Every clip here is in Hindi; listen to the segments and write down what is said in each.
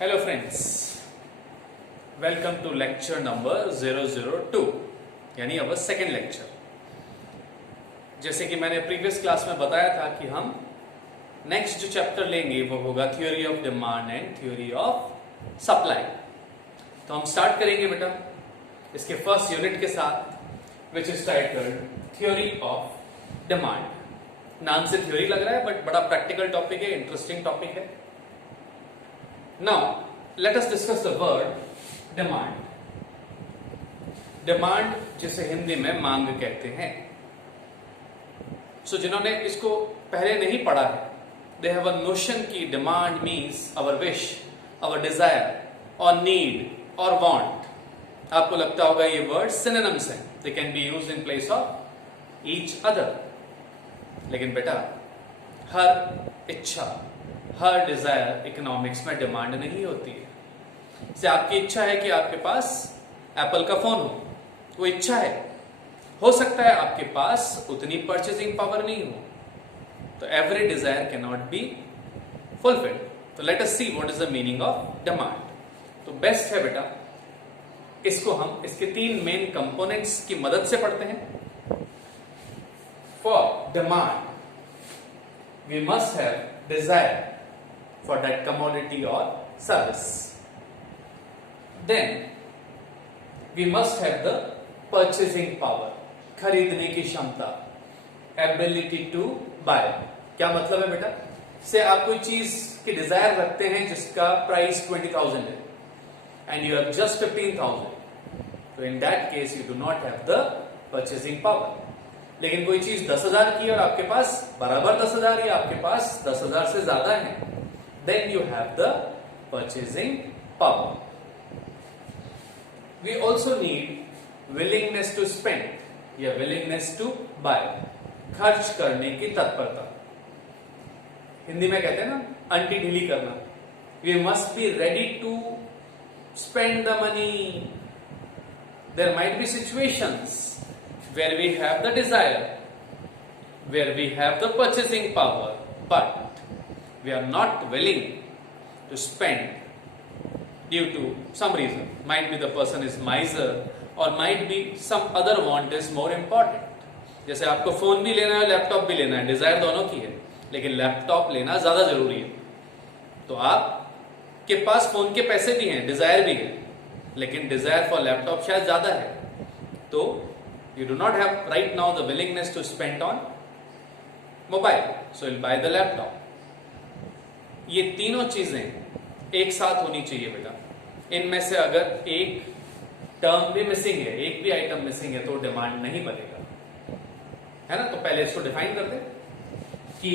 Hello friends, welcome to lecture number 002 यानी अब सेकेंड लेक्चर। जैसे कि मैंने प्रीवियस क्लास में बताया था कि हम नेक्स्ट जो चैप्टर लेंगे वो होगा theory of demand and theory of supply. तो हम स्टार्ट करेंगे बेटा इसके फर्स्ट यूनिट के साथ which is titled theory of demand. नाम से थ्योरी लग रहा है बट बड़ा प्रैक्टिकल टॉपिक है, इंटरेस्टिंग टॉपिक है। Now, let us discuss the word demand. Demand जिसे हिंदी में मांग कहते हैं। जिन्होंने इसको पहले नहीं पढ़ा है, they have a notion कि demand means our wish, our desire, or need, or want. आपको लगता होगा ये वर्ड synonyms हैं, they can be used in place of each other. लेकिन बेटा हर इच्छा, हर डिजायर इकोनॉमिक्स में डिमांड नहीं होती है। जैसे आपकी इच्छा है कि आपके पास एप्पल का फोन हो, वो इच्छा है। हो सकता है आपके पास उतनी परचेजिंग पावर नहीं हो, तो every desire can not be fulfilled. तो let us see what is the meaning of demand. तो बेस्ट है बेटा इसको हम इसके तीन मेन कंपोनेंट्स की मदद से पढ़ते हैं। For demand we must have desire for that commodity or service. Then we must have the purchasing power, खरीदने की क्षमता, ability to buy। क्या मतलब है बेटा? से आप कोई चीज की डिजायर रखते हैं जिसका प्राइस 20,000 है and you have just 15,000, so in that case you do not have the purchasing power। लेकिन कोई चीज 10,000 की और आपके पास बराबर 10,000 या आपके पास 10,000 से ज्यादा है, then you have the purchasing power। We also need willingness to spend या willingness to buy, खर्च करने की तत्परता। हिंदी में कहते हैं ना अंटी ढीली करना। We must be ready to spend the money। There might be situations where we have the desire, where we have the purchasing power, but we are not willing to spend due to some reason. Might be the person is miser or might be some other want is more important। जैसे आपको फोन भी लेना है, लैपटॉप भी लेना है, डिजायर दोनों की है, लेकिन लैपटॉप लेना ज्यादा जरूरी है। तो आपके पास फोन के पैसे भी हैं, डिजायर भी है, लेकिन डिजायर फॉर लैपटॉप शायद ज्यादा है, तो you do not have right now the willingness to spend on mobile, so you'll buy the laptop। ये तीनों चीजें एक साथ होनी चाहिए बेटा। इनमें से अगर एक टर्म भी मिसिंग है, एक भी आइटम मिसिंग है, तो डिमांड नहीं बनेगा, है ना। तो पहले इसको डिफाइन कर दे कि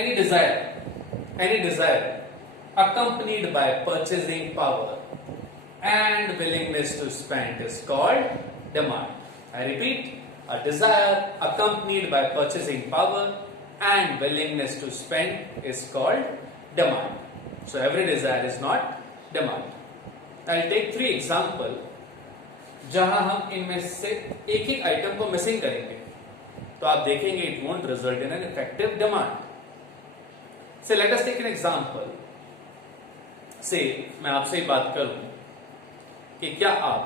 any desire accompanied by purchasing power and willingness to spend is called demand. I repeat, a desire accompanied by purchasing power and willingness to spend is called demand। So every desire is not demand। I'll take 3 example जहां हम इनमें से एक एक आइटम को मिसिंग करेंगे, तो आप देखेंगे it won't result in an effective demand। So let us take an example। से मैं आपसे ही बात करूं कि क्या आप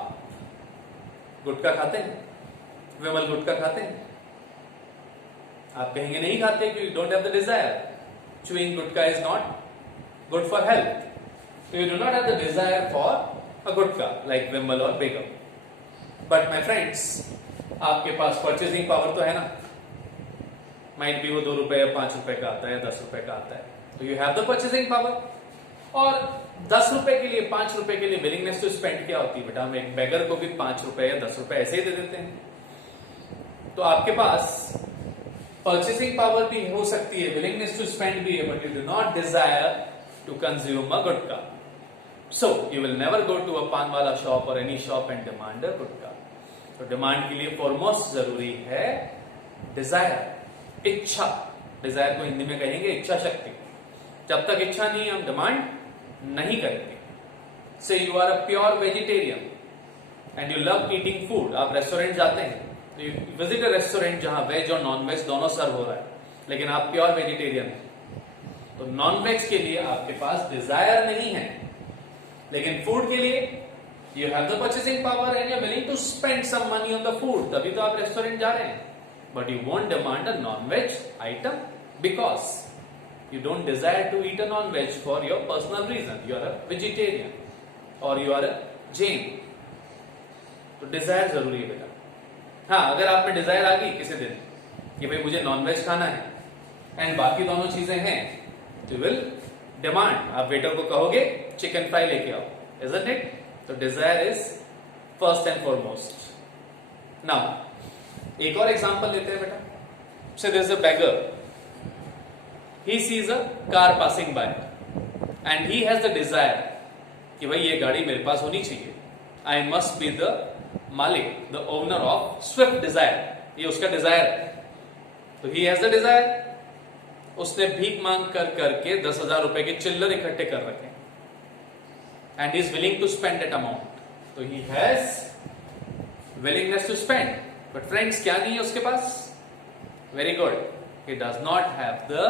गुटखा खाते हैं, विमल गुटखा खाते हैं? आप कहेंगे नहीं खाते क्योंकि don't have the desire. Chewing gutkha is not good for health, so you do not have the desire for a gutkha like विमल और बेगम। बट माय फ्रेंड्स, आपके पास परचेजिंग पावर तो है ना। माइट भी वो 2 रुपए या 5 रुपए का आता है, 10 रुपए का आता है, तो you have the purchasing power. और 10 रुपए के लिए, 5 रुपए के लिए विलिंगनेस टू स्पेंड क्या होती है बेटा? हम एक बेगर को भी 5 रुपए या 10 रुपए ऐसे ही दे देते हैं। तो आपके पास परचेसिंग पावर भी हो सकती है, विलिंगनेस टू स्पेंड भी है, but you do not desire to consume a gutkha. So you will never go to a paan wala shop और any shop and demand a gutkha. तो डिमांड के लिए फॉरमोस्ट जरूरी है डिजायर, इच्छा। डिजायर को हिंदी में कहेंगे इच्छा शक्ति। जब तक इच्छा नहीं है हम डिमांड नहीं करेंगे। Say you are a pure vegetarian and you love eating food. आप रेस्टोरेंट जाते हैं, विजिट अ रेस्टोरेंट जहां वेज और नॉन वेज दोनों सर्व हो रहा है, लेकिन आप प्योर वेजिटेरियन हैं, तो नॉन वेज के लिए आपके पास डिजायर नहीं है, लेकिन फूड के लिए you have the purchasing power and you are willing to spend some money on the food, तभी तो आप रेस्टोरेंट जा रहे हैं. But you won't demand a non veg item because you don't desire to eat a non-veg for your personal reason. You are a vegetarian or you are a Jain. तो डिजायर जरूरी है बेटा. हाँ, अगर आप में डिजायर आ गई किसी दिन कि भाई मुझे नॉन-वेज खाना है एंड बाकी दोनों चीजें हैं, तो विल डिमांड. आप वेटर को कहोगे चिकन फ्राई लेके आओ, isn't it? तो desire is first and foremost. Now एक और एग्जांपल लेते हैं बेटा. So there is a beggar. He sees a car passing by and he has the desire कि भाई ये गाड़ी मेरे पास होनी चाहिए. I must be the मालिक, the owner of Swift Desire. ये उसका डिजायर है. तो he has the desire. उसने भीख मांग कर करके 10,000 रुपए के चिल्लर इकट्ठे कर रखे and he is willing to spend that amount. तो he has willingness to spend. But friends, क्या नहीं है उसके पास? Very good. He does not have the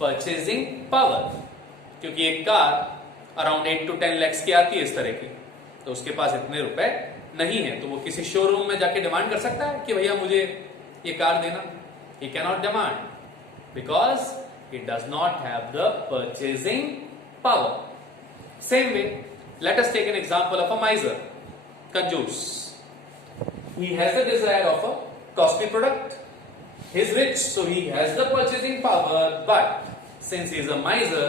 purchasing power, क्योंकि एक कार अराउंड 8 to 10 lakhs की आती है इस तरह की, तो उसके पास इतने रुपए नहीं है. तो वो किसी शोरूम में जाके डिमांड कर सकता है कि भैया मुझे ये कार देना? He can not demand because he does not have the purchasing power. Same way let us take an example of a miser, कंजूस. He has the desire of a costly product. He is rich, so he has the purchasing power, but since he is a miser,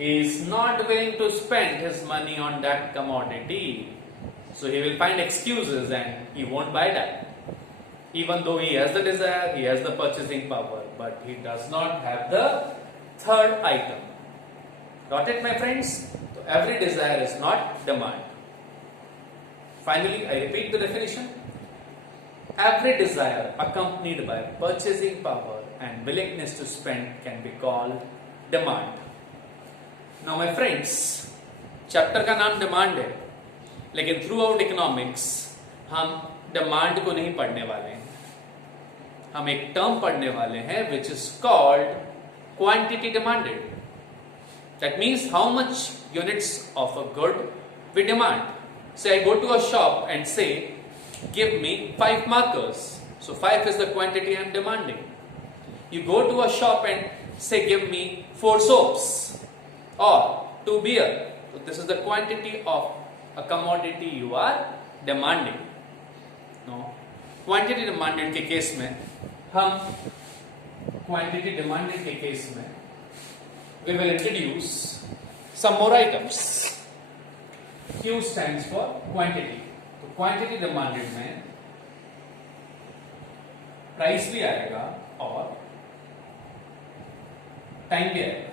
he is not willing to spend his money on that commodity. So he will find excuses and he won't buy that. Even though he has the desire, he has the purchasing power, but he does not have the third item. Got it, my friends? So every desire is not demand. Finally, I repeat the definition. Every desire accompanied by purchasing power and willingness to spend can be called demand. Now my friends, chapter का नाम डिमांड है, लेकिन थ्रू आउट इकोनॉमिक्स हम डिमांड को नहीं पढ़ने वाले हैं. हम एक टर्म पढ़ने वाले हैं which is called quantity demanded. That means how much units of a good we demand. Say I go to a shop and say give me 5 markers. So 5 is the quantity I am demanding. You go to a shop and say give me 4 soaps or 2 beer. So this is the quantity of a commodity you are demanding. No. Quantity demanded के केस में हम quantity demanded के केस में we will introduce some more items. Q stands for quantity. Quantity demanded में प्राइस भी आएगा और टाइम भी आएगा.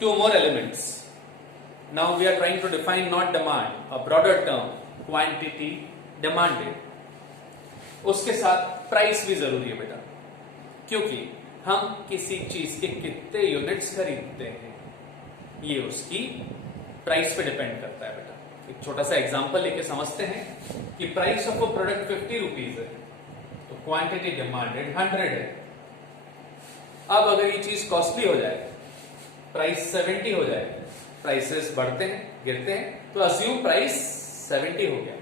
2 more elements. Now we are trying to define not demand, a broader term, quantity demanded. उसके साथ प्राइस भी जरूरी है बेटा, क्योंकि हम किसी चीज के कितने यूनिट्स खरीदते हैं ये उसकी प्राइस पे डिपेंड करता है बेटा. एक छोटा सा एग्जांपल लेके समझते हैं कि price of a product 50 rupees है, तो क्वांटिटी डिमांडेड 100 है. अब अगर ये चीज कॉस्टली हो जाए, प्राइस 70 हो जाए, प्राइसेस बढ़ते हैं गिरते हैं, तो अस्यूम प्राइस 70 हो गया.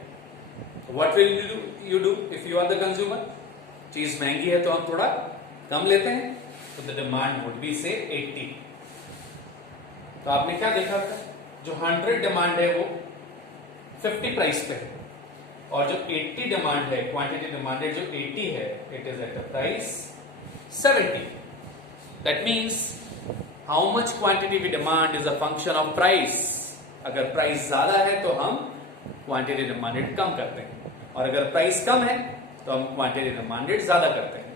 What will you do if you are the consumer? चीज महंगी है तो हम थोड़ा कम लेते हैं, तो द डिमांड वुड बी से 80. तो आपने क्या देखा था, जो 100 डिमांड है वो 50 प्राइस पे है, और जो 80 डिमांड है, क्वांटिटी डिमांडेड जो 80 है, it is at a price 70. That means how much quantity we demand is a function of price. अगर प्राइस ज्यादा है तो हम क्वांटिटी डिमांडेड कम करते हैं, और अगर प्राइस कम है तो हम क्वांटिटी डिमांडेड ज्यादा करते हैं.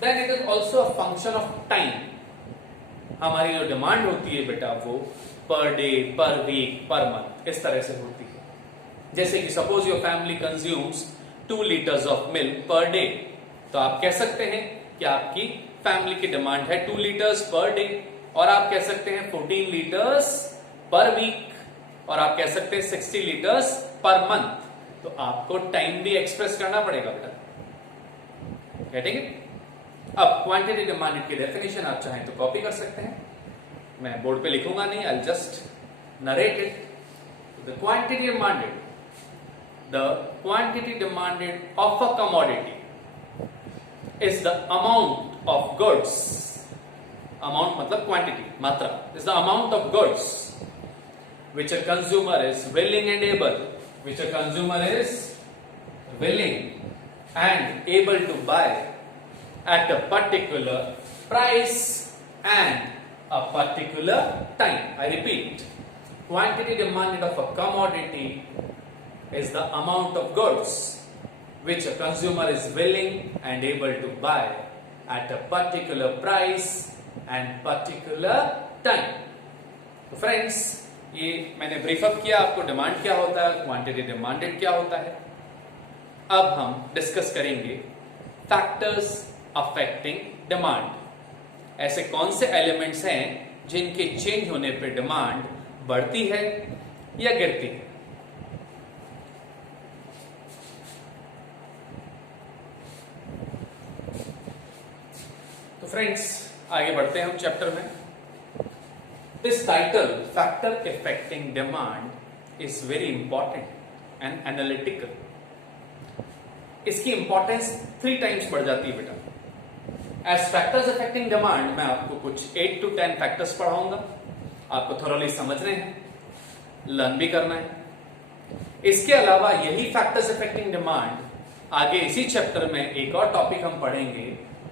Then it is also a function of time. हमारी जो डिमांड होती है बेटा वो पर डे, पर वीक, पर मंथ इस तरह से होती है. जैसे कि suppose your family consumes 2 liters of milk per day, तो आप कह सकते हैं कि आपकी फैमिली की डिमांड है 2 liters पर डे, और आप कह सकते हैं 14 liters पर वीक, और आप कह सकते हैं 60 liters पर मंथ. तो आपको टाइम भी एक्सप्रेस करना पड़ेगा बेटा. Getting it? अब क्वांटिटी डिमांडेड की डेफिनेशन आप चाहें तो कॉपी कर सकते हैं, मैं बोर्ड पे लिखूंगा नहीं, I just narrate it. The quantity demanded of a commodity is the amount of goods, amount मतलब quantity, मात्रा, is the amount of goods which a consumer is willing and able to buy at a particular price and a particular time. I repeat, quantity demanded of a commodity is the amount of goods which a consumer is willing and able to buy at a particular price and particular time. तो फ्रेंड्स, ये मैंने ब्रीफ अप किया आपको डिमांड क्या होता है, क्वांटिटी डिमांडेड क्या होता है. अब हम डिस्कस करेंगे फैक्टर्स अफेक्टिंग डिमांड. ऐसे कौन से एलिमेंट्स हैं जिनके चेंज होने पे डिमांड बढ़ती है या गिरती है. फ्रेंड्स, आगे बढ़ते हैं हम चैप्टर में. This title factor affecting demand is very important and analytical. इसकी इंपॉर्टेंस 3 टाइम्स बढ़ जाती है बेटा. एज फैक्टर्स इफेक्टिंग डिमांड मैं आपको कुछ 8 to 10 फैक्टर्स पढ़ाऊंगा. आपको थोरली समझने हैं, लर्न भी करना है. इसके अलावा यही फैक्टर्स इफेक्टिंग डिमांड आगे इसी चैप्टर में एक और टॉपिक हम पढ़ेंगे,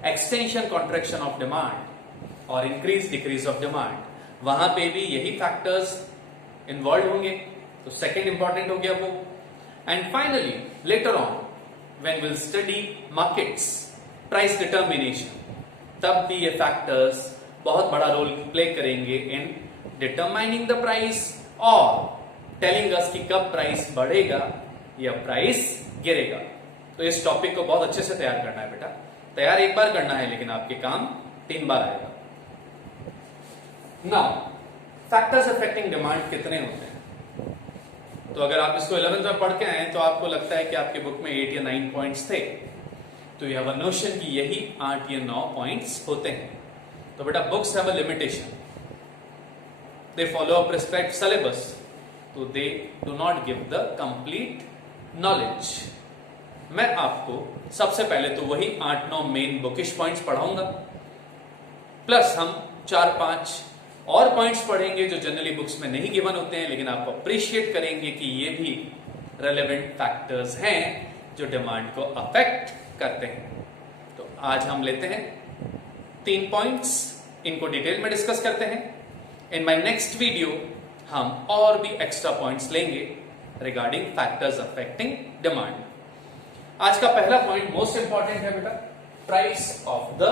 एक्सटेंशन कॉन्ट्रैक्शन ऑफ डिमांड और इंक्रीज डिक्रीज ऑफ डिमांड. वहां पे भी यही फैक्टर्स इन्वॉल्व होंगे, तो सेकेंड इंपॉर्टेंट हो गया वो. And finally later on when will study markets price determination, तब भी ये फैक्टर्स बहुत बड़ा रोल प्ले करेंगे इन डिटरमाइनिंग द प्राइस और टेलिंग अस कि कब प्राइस बढ़ेगा या प्राइस गिरेगा. तो इस टॉपिक को बहुत अच्छे से तैयार करना है बेटा. तैयार एक बार करना है, लेकिन आपके काम 3 बार आएगा. नाउ फैक्टर्स अफेक्टिंग डिमांड कितने होते हैं? तो अगर आप इसको 11th में पढ़ के आए तो आपको लगता है कि आपके बुक में 8 या 9 पॉइंट्स थे, तो यू हैव अ नोशन कि यही 8 या 9 पॉइंट्स होते हैं. तो बेटा books have a limitation, they follow a prescribed syllabus, तो they do not give the complete knowledge. मैं आपको सबसे पहले तो वही 8-9 मेन बुकिश पॉइंट्स पढ़ाऊंगा, प्लस हम 4-5 और पॉइंट्स पढ़ेंगे जो जनरली बुक्स में नहीं गिवन होते हैं, लेकिन आप अप्रिशिएट करेंगे कि ये भी रेलेवेंट फैक्टर्स हैं जो डिमांड को अफेक्ट करते हैं. तो आज हम लेते हैं 3 पॉइंट्स, इनको डिटेल में डिस्कस करते हैं. इन माय नेक्स्ट वीडियो हम और भी एक्स्ट्रा पॉइंट्स लेंगे रिगार्डिंग फैक्टर्स अफेक्टिंग डिमांड. आज का पहला पॉइंट मोस्ट इंपॉर्टेंट है बेटा, प्राइस ऑफ द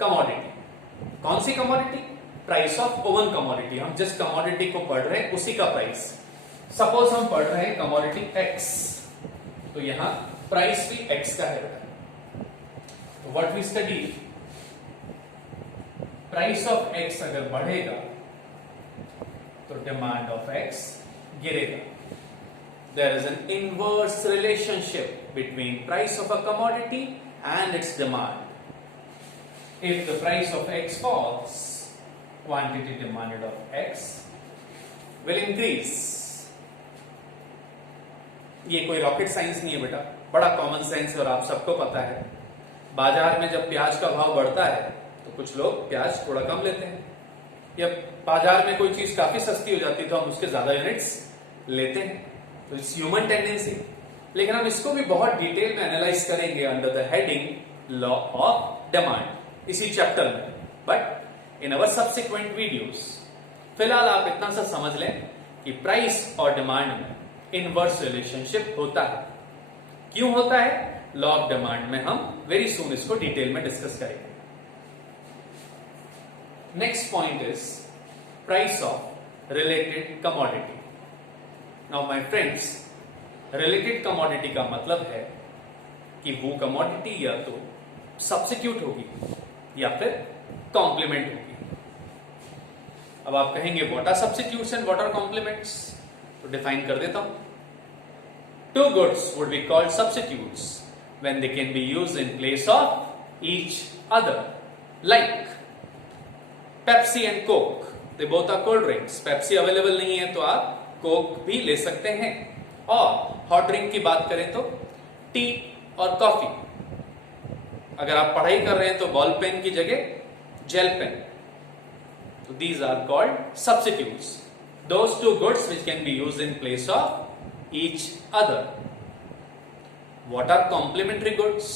कमोडिटी. कौन सी commodity? Price of own commodity. हम जिस कमोडिटी को पढ़ रहे हैं उसी का प्राइस. सपोज हम पढ़ रहे हैं कमोडिटी एक्स, तो यहां प्राइस भी एक्स का है बेटा. तो what we study, price of X अगर बढ़ेगा तो डिमांड ऑफ एक्स गिरेगा. There is an inverse relationship between price of a commodity and its demand. If the price of X falls, quantity demanded of X will increase. ये कोई रॉकेट साइंस नहीं है बेटा, बड़ा कॉमन सेंस है और आप सबको पता है. बाजार में जब प्याज का भाव बढ़ता है तो कुछ लोग प्याज थोड़ा कम लेते हैं, या बाजार में कोई चीज काफी सस्ती हो जाती है तो हम उसके ज्यादा यूनिट्स लेते हैं. तो इट्स ह्यूमन टेंडेंसी. लेकिन हम इसको भी बहुत डिटेल में एनालाइज करेंगे under the heading law of demand इसी चैप्टर में, but in our subsequent videos. फिलहाल आप इतना सा समझ लें कि प्राइस और डिमांड में इनवर्स रिलेशनशिप होता है. क्यों होता है? लॉ ऑफ डिमांड में हम वेरी सून इसको डिटेल में डिस्कस करेंगे. Next point is price of related commodity. Now my friends, related commodity का मतलब है कि वो कमोडिटी या तो सब्स्टिट्यूट होगी या फिर कॉम्प्लीमेंट होगी. अब आप कहेंगे what are substitutes and what are complements, तो डिफाइन कर देता हूं. Two goods would be called substitutes when they can be used in place of each other. Like Pepsi and Coke, they both are cold drinks. Pepsi available नहीं है तो आप कोक भी ले सकते हैं. और हॉट ड्रिंक की बात करें तो टी और कॉफी. अगर आप पढ़ाई कर रहे हैं तो बॉल पेन की जगह जेल पेन. तो these are called substitutes. Those two goods which can be used in place of each other. What are complementary goods?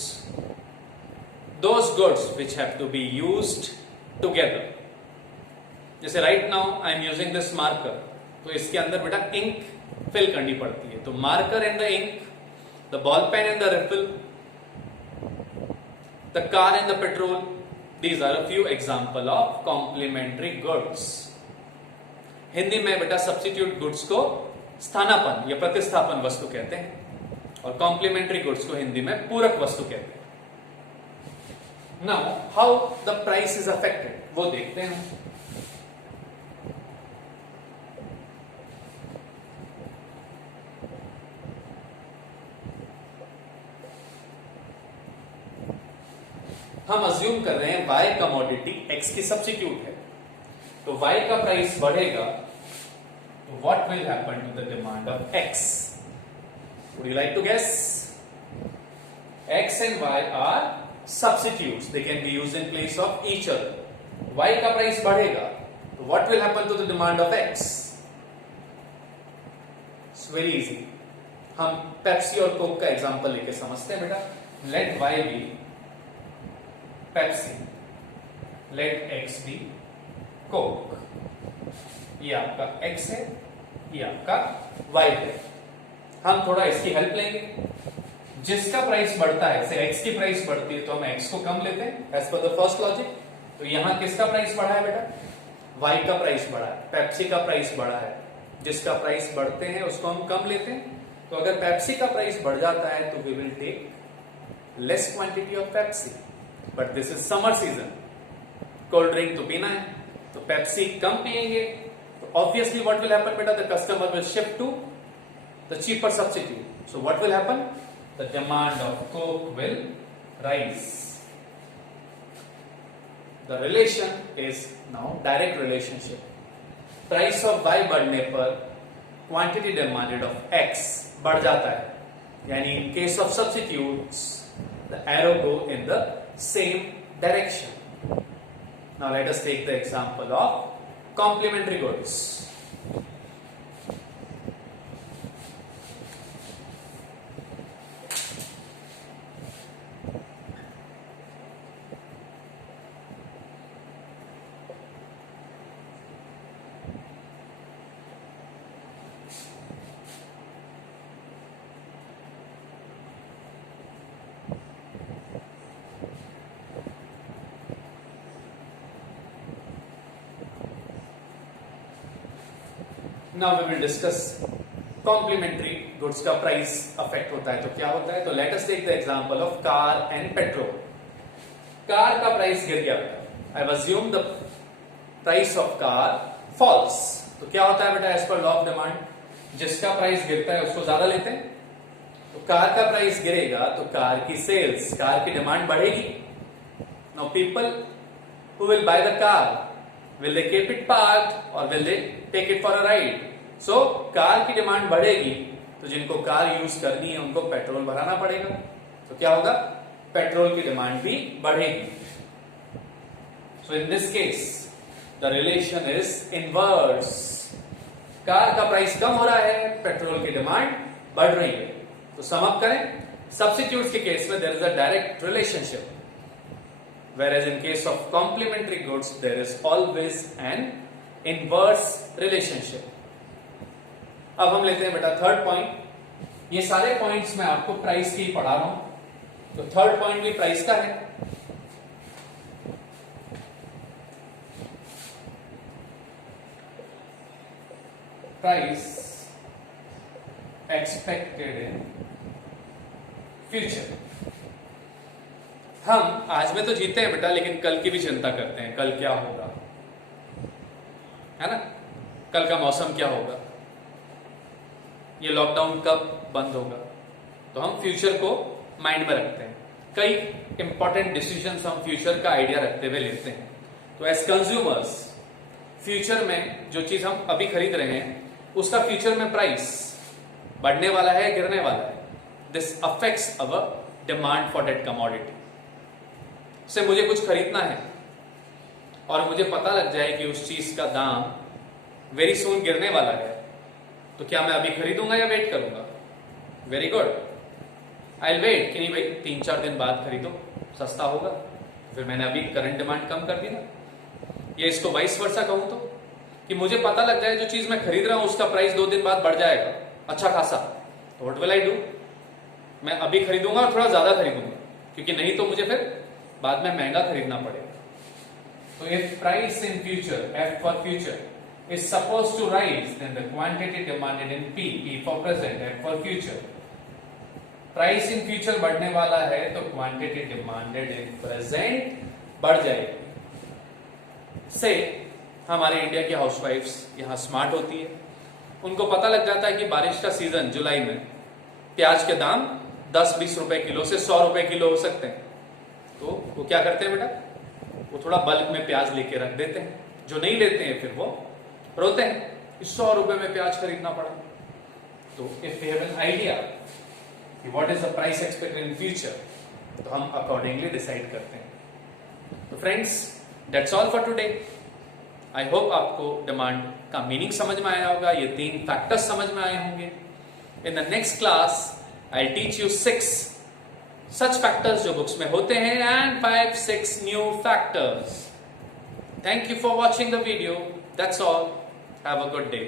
Those goods which have to be used together. जैसे right now I am using this marker. तो इसके अंदर बेटा इंक फिल करनी पड़ती है. तो marker and the ink, the ball pen and the refill, the car and the petrol, these are a few example of complementary goods. Hindi में बेटा सब्स्टिट्यूट गुड्स को स्थानापन्न या प्रतिस्थापन वस्तु कहते हैं और कॉम्प्लीमेंट्री गुड्स को हिंदी में पूरक वस्तु कहते हैं. Now how the price is affected वो देखते हैं. हम अज्यूम कर रहे हैं y कमोडिटी x की सब्स्टिट्यूट है. तो y का प्राइस बढ़ेगा तो what will happen to the demand of x? Would you like to guess? x and y are substitutes, they can be used in place of each other. y का प्राइस बढ़ेगा तो what will happen to the demand of x? It's very easy. हम पेप्सी और कोक का एग्जांपल लेके समझते हैं बेटा. Let y be Pepsi, let x be Coke. ये आपका x है, ये आपका y है. हम थोड़ा इसकी हेल्प लेंगे. जिसका प्राइस बढ़ता है, जैसे x की प्राइस बढ़ती है तो हम x को कम लेते हैं as per the first logic. तो यहां किसका प्राइस बढ़ा है बेटा? y का प्राइस बढ़ा है. पेप्सी का प्राइस बढ़ा है. जिसका प्राइस बढ़ते हैं उसको हम कम लेते हैं. तो अगर पेप्सी का प्राइस बढ़ जाता है तो we will take less quantity of Pepsi. But this is summer season, cold drink तो पीना है तो पेप्सी कम पिएंगे. तो ऑब्वियसली व्हाट विल हैपन बेटा? The customer will shift to the cheaper substitute. So what will happen? The demand of Coke will rise. The relation is now direct relationship. Price of y बढ़ने पर क्वांटिटी डिमांडेड ऑफ x बढ़ जाता है. यानी in case of substitutes the arrow go in the same direction. Now let us take the example of complementary goods. Now we will discuss complementary goods का प्राइस अफेक्ट होता है तो क्या होता है. तो let us take the example of car and petrol. Car का प्राइस गिर गया बेटा. I have assumed the price of car falls. तो क्या होता है बेटा? As per law of demand, जिसका प्राइस गिरता है उसको ज्यादा लेते हैं. तो कार का प्राइस गिरेगा तो कार की सेल्स, कार की डिमांड बढ़ेगी. Now people who will buy the car, will they keep it parked or will they take it for a ride? So car की डिमांड बढ़ेगी तो जिनको कार यूज करनी है उनको पेट्रोल भराना पड़ेगा. तो क्या होगा? पेट्रोल की डिमांड भी बढ़ेगी. So in this case the relation is inverse. Car का प्राइस कम हो रहा है, पेट्रोल की डिमांड बढ़ रही है. तो सम अप करें. सब्स्टिट्यूट्स के केस में there is a direct relationship, whereas in case of complementary goods there is always an inverse relationship. अब हम लेते हैं बेटा थर्ड पॉइंट. ये सारे पॉइंट्स मैं आपको प्राइस के ही पढ़ा रहा हूं. तो थर्ड पॉइंट भी प्राइस का है. Price expected in future. हम आज में तो जीते हैं बेटा, लेकिन कल की भी चिंता करते हैं. कल क्या होगा, है ना? कल का मौसम क्या होगा, ये लॉकडाउन कब बंद होगा. तो हम फ्यूचर को माइंड में रखते हैं. कई इंपॉर्टेंट डिसीजंस हम फ्यूचर का आइडिया रखते हुए लेते हैं। तो एज कंज्यूमर्स फ्यूचर में जो चीज हम अभी खरीद रहे हैं उसका फ्यूचर में प्राइस बढ़ने वाला है, गिरने वाला है। This affects our demand for that commodity. से मुझे कुछ खरीदना है और मुझे पता लग जाए कि उस चीज का दाम वेरी सून गिरने वाला है, तो क्या मैं अभी खरीदूंगा या वेट करूंगा? Very good, I will wait. कि नहीं भाई 3-4 दिन बाद खरीदो, सस्ता होगा। फिर मैंने अभी करंट डिमांड कम कर दी ना। ये इसको वाइस वर्सा कहूं तो, कि मुझे पता लग जाए जो चीज मैं खरीद रहा हूं उसका प्राइस 2 दिन बाद बढ़ जाएगा अच्छा खासा, तो व्हाट विल आई डू? मैं अभी खरीदूंगा और थोड़ा ज्यादा खरीदूंगा, क्योंकि नहीं तो मुझे फिर बाद में महंगा खरीदना पड़ेगा। तो if price in future, F for future, is supposed to rise, then the quantity demanded in P for present, F for future. Price in future बढ़ने वाला है तो क्वांटिटी डिमांडेड इन प्रेजेंट बढ़ जाएगी। से हमारे इंडिया की हाउसवाइफ्स यहाँ स्मार्ट होती है, उनको पता लग जाता है कि बारिश का सीजन जुलाई में प्याज के दाम 10-20 रुपए किलो से 100 रुपए किलो हो सकते हैं। तो वो क्या करते हैं बेटा, वो थोड़ा बल्क में प्याज लेके रख देते हैं। जो नहीं लेते हैं फिर वो रोते हैं 100 रुपए में प्याज खरीदना पड़ा। तो if we have an idea कि what is the price expected in future, तो हम अकॉर्डिंगली डिसाइड करते हैं। तो friends, that's all for today. I hope आपको डिमांड का मीनिंग समझ में आया होगा, ये 3 फैक्टर्स समझ में आए होंगे। In the next class I teach you 6 such factors जो बुक्स में होते हैं and 5-6 new factors. Thank you for watching the video. That's all. Have a good day.